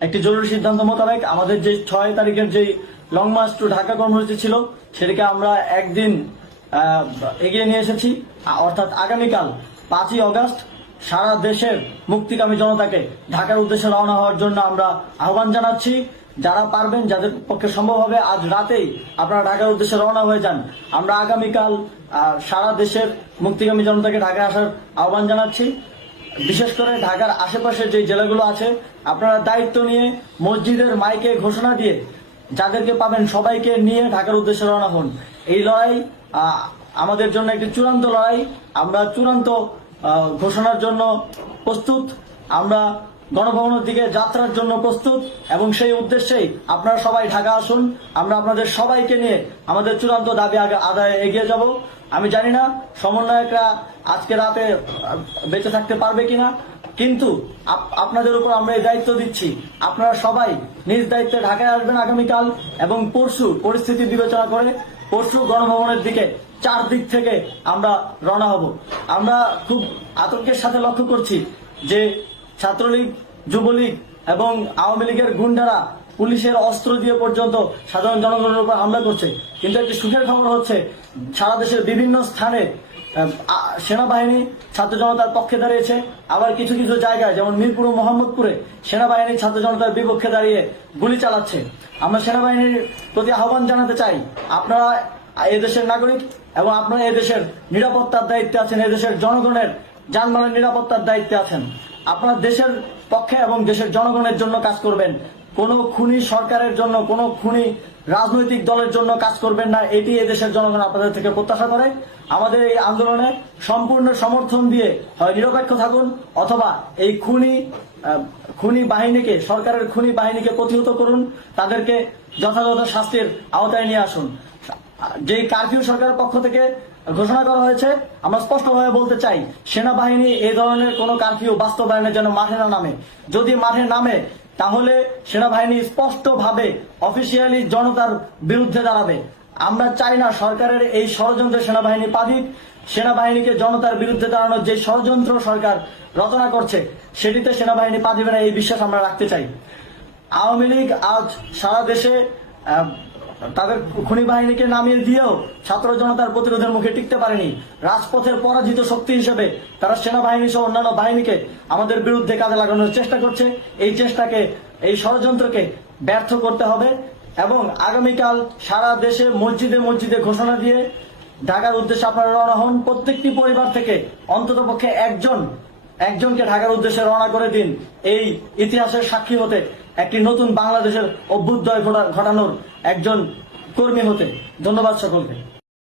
একটি জরুরি সিদ্ধান্ত মোতাবেক আমাদের যে 6 তারিখের যে লং মার্চ টু ঢাকা কর্মসূচি ছিল সেটাকে আমরা একদিন এগিয়ে নিয়ে এসেছি। অর্থাৎ আগামীকাল 5ই অগস্ট সারা দেশের মুক্তিকামী জনতাকে ঢাকার উদ্দেশ্যে রওনা হওয়ার জন্য আমরা আহ্বান জানাচ্ছি। যারা পারবেন, যাদের পক্ষে সম্ভব হবে, আজ রাতেই আপনারা ঢাকার উদ্দেশ্যে রওনা হয়ে যান। আমরা আগামীকাল সারা দেশের মুক্তিকামী জনতাকে ঢাকায় আসার আহ্বান জানাচ্ছি। বিশেষ করে ঢাকার আশেপাশের যে জেলাগুলো আছে, আপনারা দায়িত্ব নিয়ে মসজিদের মাইকে ঘোষণা দিয়ে যাদেরকে পাবেন সবাইকে নিয়ে ঢাকার উদ্দেশ্যে রওনা হন। এই লড়াই আমাদের জন্য একটি চূড়ান্ত লড়াই। আমরা চূড়ান্ত ঘোষণার জন্য প্রস্তুত। আমরা গণভবনের দিকে যাত্রার জন্য প্রস্তুত এবং সেই উদ্দেশ্যেই আপনারা সবাই ঢাকা আসুন। আমরা আপনাদের সবাইকে নিয়ে আমাদের চূড়ান্ত দাবি আদায়ে এগিয়ে যাব। আমি জানি না সমন্বয়করা আজকে রাতে বেঁচে থাকতে পারবে কিনা, কিন্তু আপনাদের উপর আমরা এই দায়িত্ব দিচ্ছি। আপনারা সবাই নিজ দায়িত্বে ঢাকায় আসবেন আগামীকাল এবং পরশু পরিস্থিতি বিবেচনা করে পরশু গণভবনের দিকে 4 দিক থেকে আমরা রওনা হব। আমরা খুব আতঙ্কের সাথে লক্ষ্য করছি যে ছাত্রলীগ, যুবলীগ এবং আওয়ামী লীগের গুন্ডারা পুলিশের অস্ত্র দিয়ে পর্যন্ত সাধারণ জনগণের উপর হামলা করছে। কিন্তু একটি সুখের খবর হচ্ছে, সারা দেশের বিভিন্ন স্থানে সেনাবাহিনী ছাত্র জনতার পক্ষে দাঁড়িয়েছে। আবার কিছু কিছু জায়গায় যেমন মিরপুর ও মোহাম্মদপুরে সেনাবাহিনী ছাত্র জনতার বিপক্ষে দাঁড়িয়ে গুলি চালাচ্ছে। আমরা সেনাবাহিনীর প্রতি আহ্বান জানাতে চাই, আপনারা এদেশের নাগরিক এবং আপনারা এদেশের নিরাপত্তার দায়িত্বে আছেন, এদেশের জনগণের যানবাহনের নিরাপত্তার দায়িত্বে আছেন। আপনারা দেশের পক্ষে এবং দেশের জনগণের জন্য কাজ করবেন। কোনো খুনি সরকারের জন্য, কোনো খুনি রাজনৈতিক দলের জন্য কাজ করবেন না। এটি এদেশের জনগণ আপনাদের থেকে প্রত্যাশা করে। আমাদের এই আন্দোলনে সম্পূর্ণ সমর্থন দিয়ে হয় নিরপেক্ষ থাকুন, অথবা এই খুনি বাহিনীকে, সরকারের খুনি বাহিনীকে প্রতিহত করুন, তাদেরকে যথাযথ শাস্তির আওতায় নিয়ে আসুন। যে কারফিউ সরকারের পক্ষ থেকে ঘোষণা করা হয়েছে, আমরা স্পষ্টভাবে বলতে চাই, সেনাবাহিনী এই ধরনের কোনো কারফিউ বাস্তবায়নের জন্য মাঠে না নামে। যদি মাঠে নামে তাহলে সেনাবাহিনী স্পষ্টভাবে অফিসিয়ালি জনতার বিরুদ্ধে দাঁড়াবে। আমরা চাই না সরকারের এই ষড়যন্ত্রে সেনাবাহিনী পা দিক। সেনাবাহিনীকে জনতার বিরুদ্ধে দাঁড়ানোর যে ষড়যন্ত্র সরকার রচনা করছে সেটিতে সেনাবাহিনী পা দিবে না, এই বিশ্বাস আমরা রাখতে চাই। আওয়ামী লীগ আজ সারা দেশে তাদের খুনি বাহিনীকে নামিয়ে দিয়েও ছাত্র জনতার প্রতিরোধের মুখে টিকতে পারেনি। রাজপথের পরাজিত শক্তি হিসেবে তারা সেনাবাহিনী সহ অন্যান্য বাহিনীকে আমাদের বিরুদ্ধে কাজে লাগানোর চেষ্টা করছে। এই চেষ্টাকে, এই ষড়যন্ত্রকে ব্যর্থ করতে হবে এবং আগামীকাল সারা দেশে মসজিদে মসজিদে ঘোষণা দিয়ে ঢাকার উদ্দেশ্যে আপনারা রওনা হন। প্রত্যেকটি পরিবার থেকে অন্ততপক্ষে একজনকে ঢাকার উদ্দেশ্যে রওনা করে দিন, এই ইতিহাসের সাক্ষী হতে, একটি নতুন বাংলাদেশের অভ্যুদয় ঘটানোর একজন কর্মী হতে। ধন্যবাদ সকলকে।